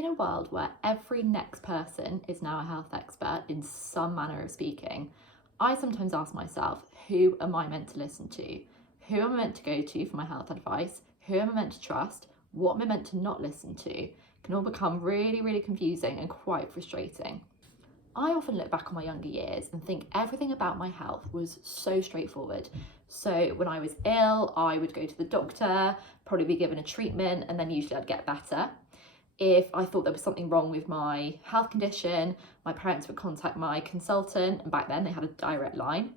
In a world where every next person is now a health expert in some manner of speaking, I sometimes ask myself, who am I meant to listen to? Who am I meant to go to for my health advice? Who am I meant to trust? What am I meant to not listen to? It can all become really, really confusing and quite frustrating. I often look back on my younger years and think everything about my health was so straightforward. So when I was ill, I would go to the doctor, probably be given a treatment, and then usually I'd get better. If I thought there was something wrong with my health condition, my parents would contact my consultant, and back then they had a direct line.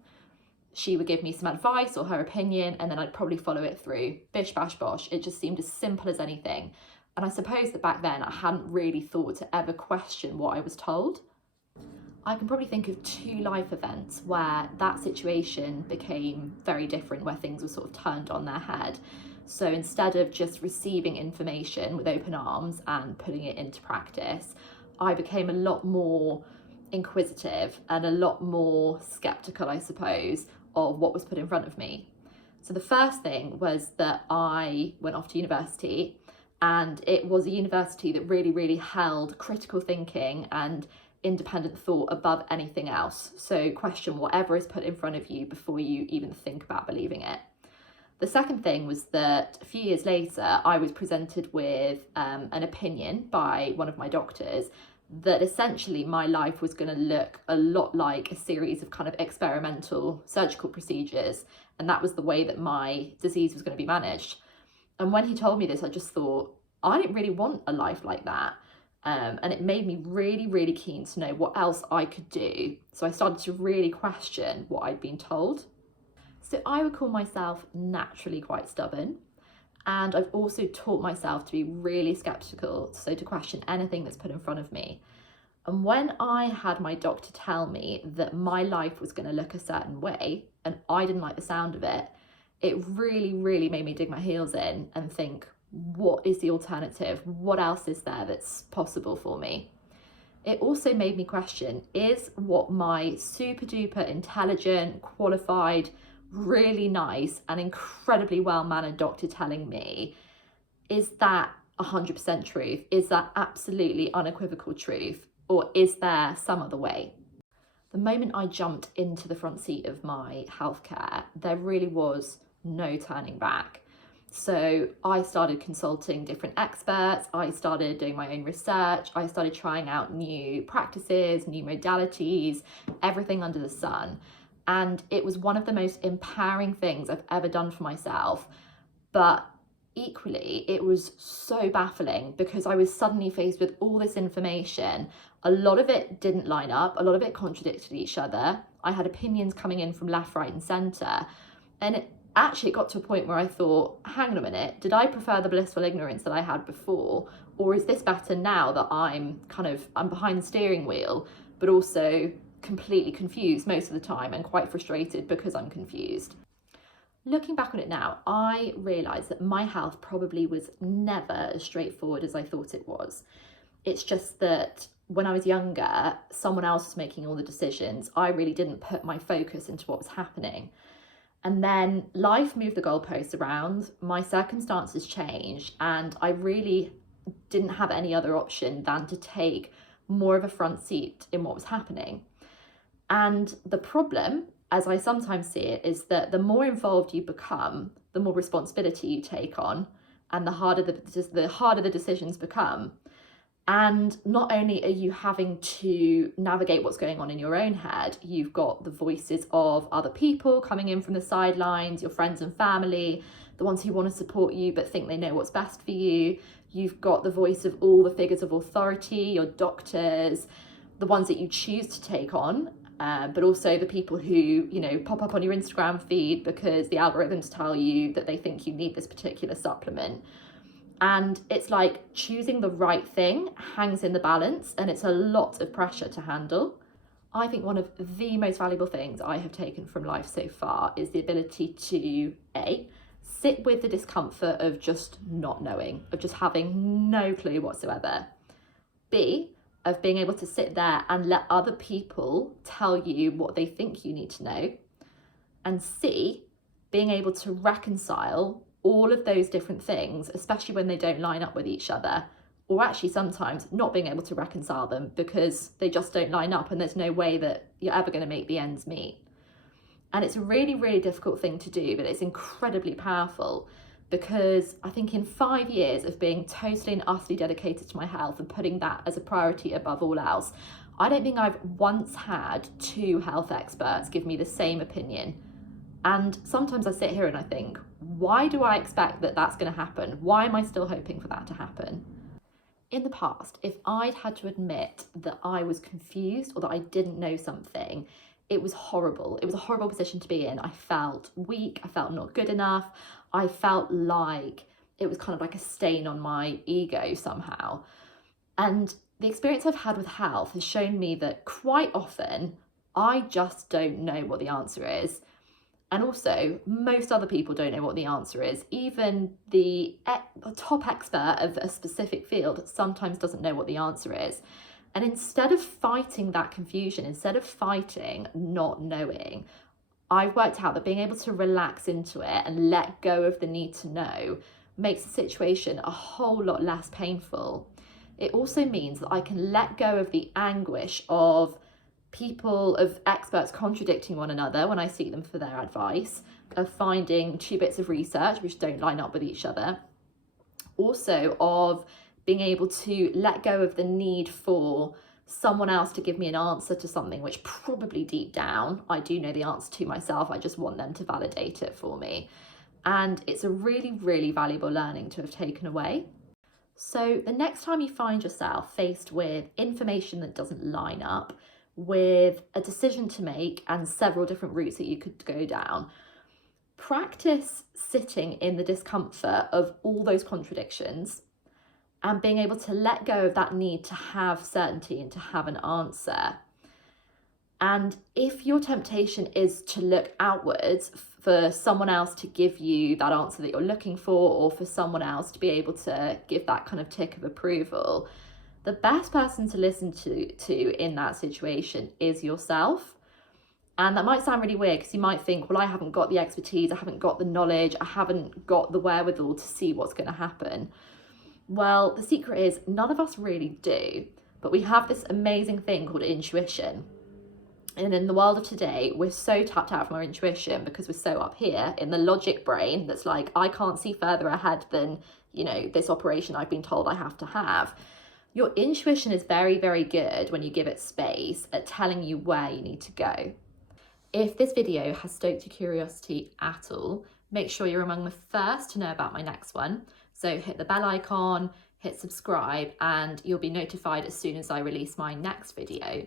She would give me some advice or her opinion, and then I'd probably follow it through. Bish, bash, bosh. It just seemed as simple as anything. And I suppose that back then I hadn't really thought to ever question what I was told. I can probably think of 2 life events where that situation became very different, where things were sort of turned on their head. So instead of just receiving information with open arms and putting it into practice, I became a lot more inquisitive and a lot more skeptical, I suppose, of what was put in front of me. So the first thing was that I went off to university, and it was a university that really, really held critical thinking and independent thought above anything else. So question whatever is put in front of you before you even think about believing it. The second thing was that a few years later, I was presented with an opinion by one of my doctors that essentially my life was going to look a lot like a series of kind of experimental surgical procedures. And that was the way that my disease was going to be managed. And when he told me this, I just thought, I didn't really want a life like that. And it made me really, really keen to know what else I could do. So I started to really question what I'd been told. So I would call myself naturally quite stubborn, and I've also taught myself to be really skeptical, so to question anything that's put in front of me. And when I had my doctor tell me that my life was going to look a certain way and I didn't like the sound of it, it really, really made me dig my heels in and think, what is the alternative? What else is there that's possible for me? It also made me question, is what my super duper intelligent, qualified, really nice and incredibly well-mannered doctor telling me, is that 100% truth? Is that absolutely unequivocal truth? Or is there some other way? The moment I jumped into the front seat of my healthcare, there really was no turning back. So I started consulting different experts, I started doing my own research, I started trying out new practices, new modalities, everything under the sun. And it was one of the most empowering things I've ever done for myself. But equally, it was so baffling because I was suddenly faced with all this information. A lot of it didn't line up, a lot of it contradicted each other. I had opinions coming in from left, right, and centre. And it got to a point where I thought, hang on a minute, did I prefer the blissful ignorance that I had before? Or is this better now that I'm behind the steering wheel, but also completely confused most of the time and quite frustrated because I'm confused? Looking back on it now, I realise that my health probably was never as straightforward as I thought it was. It's just that when I was younger, someone else was making all the decisions. I really didn't put my focus into what was happening. And then life moved the goalposts around, my circumstances changed, and I really didn't have any other option than to take more of a front seat in what was happening. And the problem, as I sometimes see it, is that the more involved you become, the more responsibility you take on, and the harder the decisions become. And not only are you having to navigate what's going on in your own head, you've got the voices of other people coming in from the sidelines, your friends and family, the ones who want to support you but think they know what's best for you. You've got the voice of all the figures of authority, your doctors, the ones that you choose to take on, but also the people who, pop up on your Instagram feed because the algorithms tell you that they think you need this particular supplement. And it's like choosing the right thing hangs in the balance, and it's a lot of pressure to handle. I think one of the most valuable things I have taken from life so far is the ability to A, sit with the discomfort of just not knowing, of just having no clue whatsoever. B, of being able to sit there and let other people tell you what they think you need to know. And C, being able to reconcile all of those different things, especially when they don't line up with each other, or actually sometimes not being able to reconcile them because they just don't line up and there's no way that you're ever going to make the ends meet. And it's a really, really difficult thing to do, but it's incredibly powerful, because I think in 5 years of being totally and utterly dedicated to my health and putting that as a priority above all else, I don't think I've once had 2 health experts give me the same opinion. And sometimes I sit here and I think, why do I expect that that's going to happen? Why am I still hoping for that to happen? In the past, if I'd had to admit that I was confused or that I didn't know something, it was horrible. It was a horrible position to be in. I felt weak. I felt not good enough. I felt like it was kind of like a stain on my ego somehow. And the experience I've had with health has shown me that quite often I just don't know what the answer is. And also, most other people don't know what the answer is. Even the top expert of a specific field sometimes doesn't know what the answer is. And instead of fighting that confusion, instead of fighting not knowing, I've worked out that being able to relax into it and let go of the need to know makes the situation a whole lot less painful. It also means that I can let go of the anguish of experts contradicting one another when I seek them for their advice, of finding 2 bits of research which don't line up with each other. Also of being able to let go of the need for someone else to give me an answer to something which probably deep down I do know the answer to myself. I just want them to validate it for me. And it's a really, really valuable learning to have taken away. So the next time you find yourself faced with information that doesn't line up, with a decision to make and several different routes that you could go down, practice sitting in the discomfort of all those contradictions and being able to let go of that need to have certainty and to have an answer. And if your temptation is to look outwards for someone else to give you that answer that you're looking for, or for someone else to be able to give that kind of tick of approval, the best person to listen to in that situation is yourself. And that might sound really weird, because you might think, well, I haven't got the expertise, I haven't got the knowledge, I haven't got the wherewithal to see what's going to happen. Well, the secret is none of us really do, but we have this amazing thing called intuition. And in the world of today, we're so tapped out from our intuition because we're so up here in the logic brain that's like, I can't see further ahead than, this operation I've been told I have to have. Your intuition is very, very good when you give it space at telling you where you need to go. If this video has stoked your curiosity at all, make sure you're among the first to know about my next one. So hit the bell icon, hit subscribe, and you'll be notified as soon as I release my next video.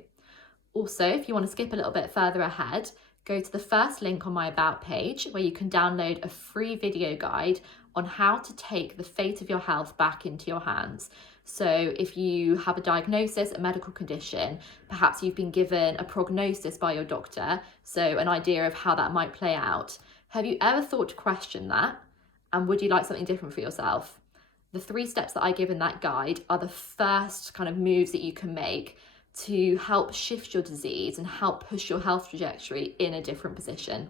Also, if you want to skip a little bit further ahead, go to the first link on my About page, where you can download a free video guide on how to take the fate of your health back into your hands. So if you have a diagnosis, a medical condition, perhaps you've been given a prognosis by your doctor, so an idea of how that might play out. Have you ever thought to question that? And would you like something different for yourself? The 3 steps that I give in that guide are the first kind of moves that you can make to help shift your disease and help push your health trajectory in a different position.